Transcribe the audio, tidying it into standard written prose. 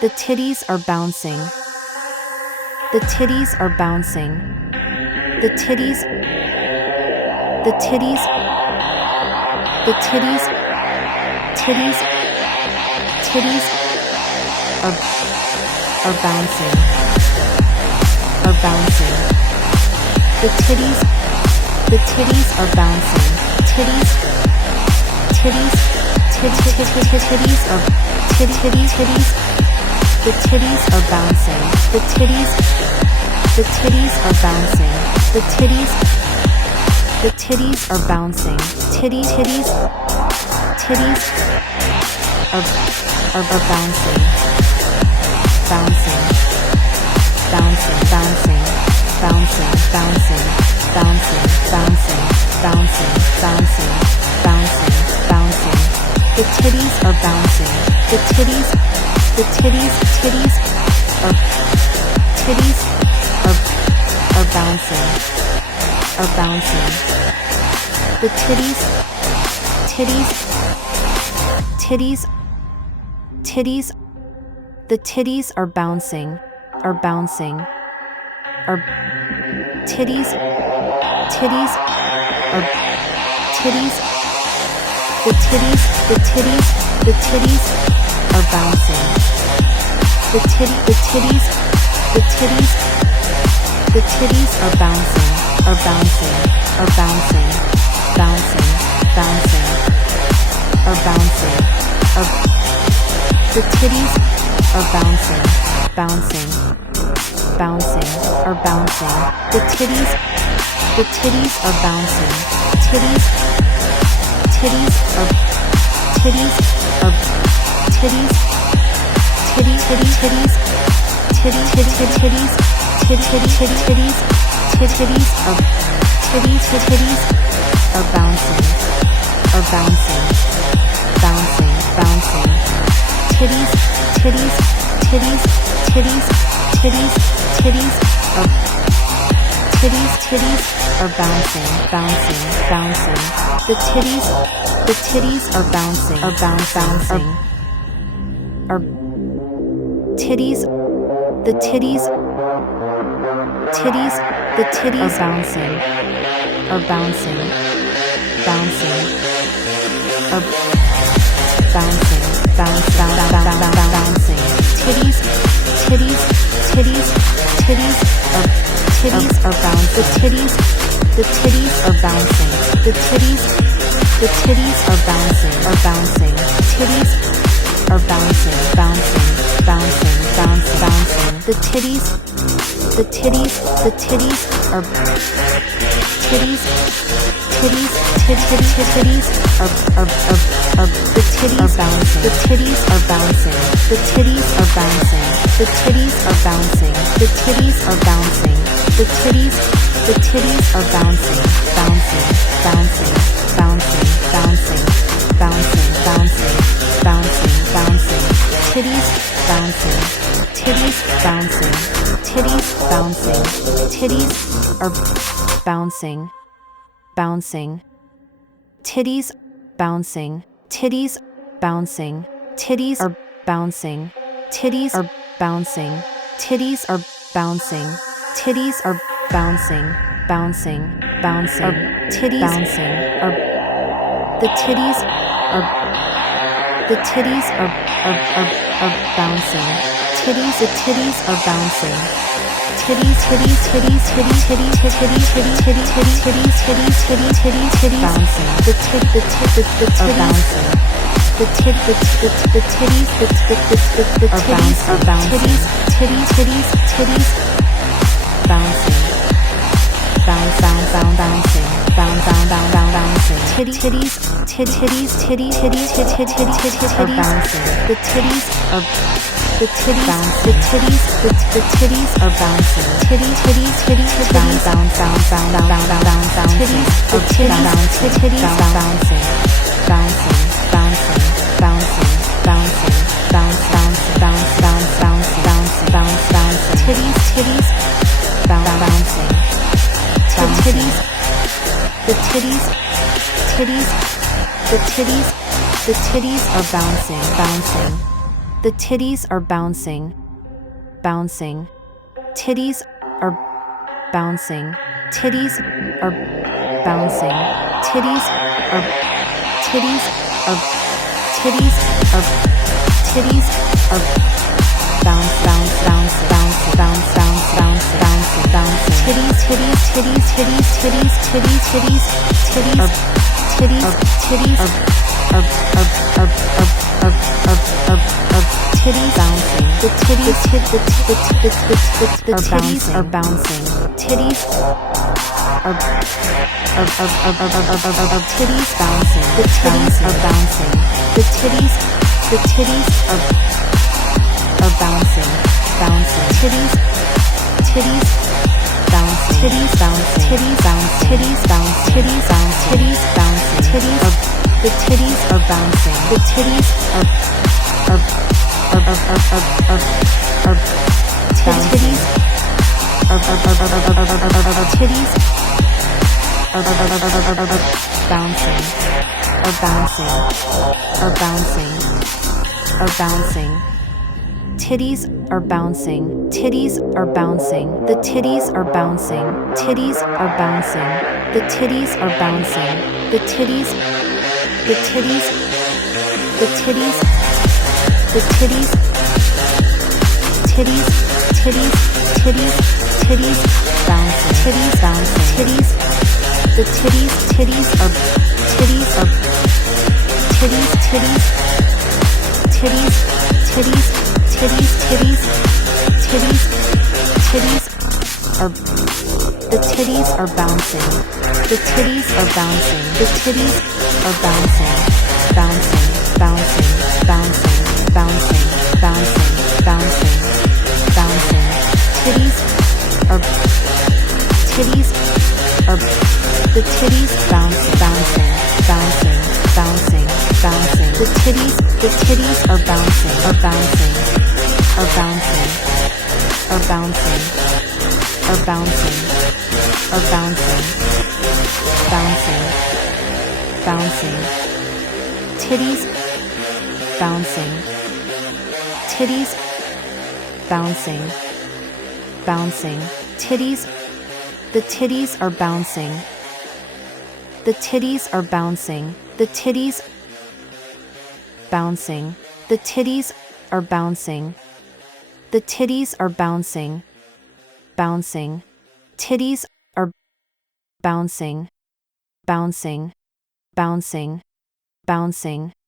The titties are bouncing. The titties are bouncing. The titties. The titties. The titties. Titties. Titties are bouncing. Are bouncing. The titties. The titties are bouncing. Titties. Titties. Titties are titties. The titties are bouncing. The titties. The titties are bouncing. The titties. The titties are bouncing. Titties. Titties are bouncing. Bouncing. Bouncing. Bouncing. Bouncing. Bouncing. Bouncing. Bouncing. Bouncing. Bouncing. Bouncing. Bouncing. The titties are bouncing. The titties. The titties. Titties are bouncing. Are bouncing. The titties. Titties. Titties. Titties. The titties are bouncing. Are bouncing. Are titties. Titties are titties. The titties. The titties. The titties are bouncing. The titties. The titties. The titties. The titties are bouncing. Are bouncing. Are bouncing. Bouncing. Bouncing. Are bouncing. Are the titties are bouncing. Bouncing. Bouncing. Are bouncing. The titties. The titties are bouncing. Titties. Titties are titties are titties. Titties. Titties. Titties. Titties. Titties. Titties. Titties. Titties are titties. Titties are bouncing. Are bouncing. Bouncing. Bouncing. Titties. Titties. Titties. Titties. Titties. Titties are titties. Titties are bouncing. Bouncing. Bouncing. The titties. The titties are bouncing. Are bouncing. Are titties. The titties. Titties. The titties bouncing. Are bouncing. Bouncing. Are bouncing. Bouncing. Titties. Titties. Titties. Titties are titties are bouncing. The titties. The titties are bouncing. The titties. The titties are bouncing. Are bouncing. Titties are bouncing. Bouncing. Bouncing. Bouncing. Bouncing. The titties. The titties. The titties are titties. Titties. Titties are the titties bouncing. The titties are bouncing. The titties are bouncing. The titties are bouncing. The titties are bouncing. The titties. The titties are bouncing. Bouncing. Bouncing. Bouncing. Bouncing. Bouncing. Bouncing. Bouncing. Bouncing. Titties bouncing. Titties bouncing. Titties bouncing. Titties are bouncing. Bouncing. Titties bouncing. Titties bouncing. Titties are bouncing. Titties are bouncing. Titties are bouncing. Titties are bouncing. Bouncing. Bouncing. Titties bouncing. Are the titties are the titties are bouncing. Titties. The titties are bouncing. Titties. Titties. Titties. Titties. Titties. Titties. Titties. Titties. Titties. Titties. Titties. Titties. Titties bouncing. The titties are bouncing. The titties. The titties are bouncing. Titties. Titties. Titties bouncing. Bouncing. Bouncing. Titties. Titties. Titties. Titties. Titties are bouncing. The titties are the titties bounce. The titties. The titties are bouncing. Titties. Titties. Titties. Bounce. Titties. The titties bouncing. Bouncing. Bouncing. Bouncing. Bouncing. Bounce. Bouncing. Titties. Bouncing. The titties. The titties. The titties are bouncing. The titties are bouncing. Bouncing. Titties are bouncing. Titties are bouncing. Titties are titties are titties are titties are bounce bounce bounce bounce bounce bounce bounce bounce bounce titties titties titties titties titties titties titties titties titties titties titties bouncing. The titties the titties are bouncing. Titties are titties bouncing. The titties are bouncing. The titties are bouncing. Bouncing. Titties bouncing. Titties bouncing. Titties bouncing. Titties bouncing. Titties bouncing. Titties bouncing. Titties are the titties are bouncing. The titties are titties bouncing are bouncing are bouncing are bouncing. Titties are bouncing. Titties are bouncing. The titties are bouncing. Titties are bouncing. The titties are bouncing. The titties the titties the titties the titties titties titties titties titties bouncing. Titties bouncing. Titties the titties titties are titties are titties titties titties titties titties titties titties are the titties are bouncing. The titties are bouncing. The titties are bouncing. Bouncing bouncing bouncing bouncing bouncing bouncing bouncing. Titties are the titties bouncing bouncing bouncing bouncing bouncing. The titties are bouncing are bouncing are bouncing are bouncing are bouncing are bouncing bouncing bouncing. Titties bouncing. Titties bouncing bouncing. Titties the titties are bouncing. The titties are bouncing. The titties bouncing. The titties are bouncing. The titties are bouncing. Bouncing. Titties are bouncing. Bouncing. Bouncing. Bouncing.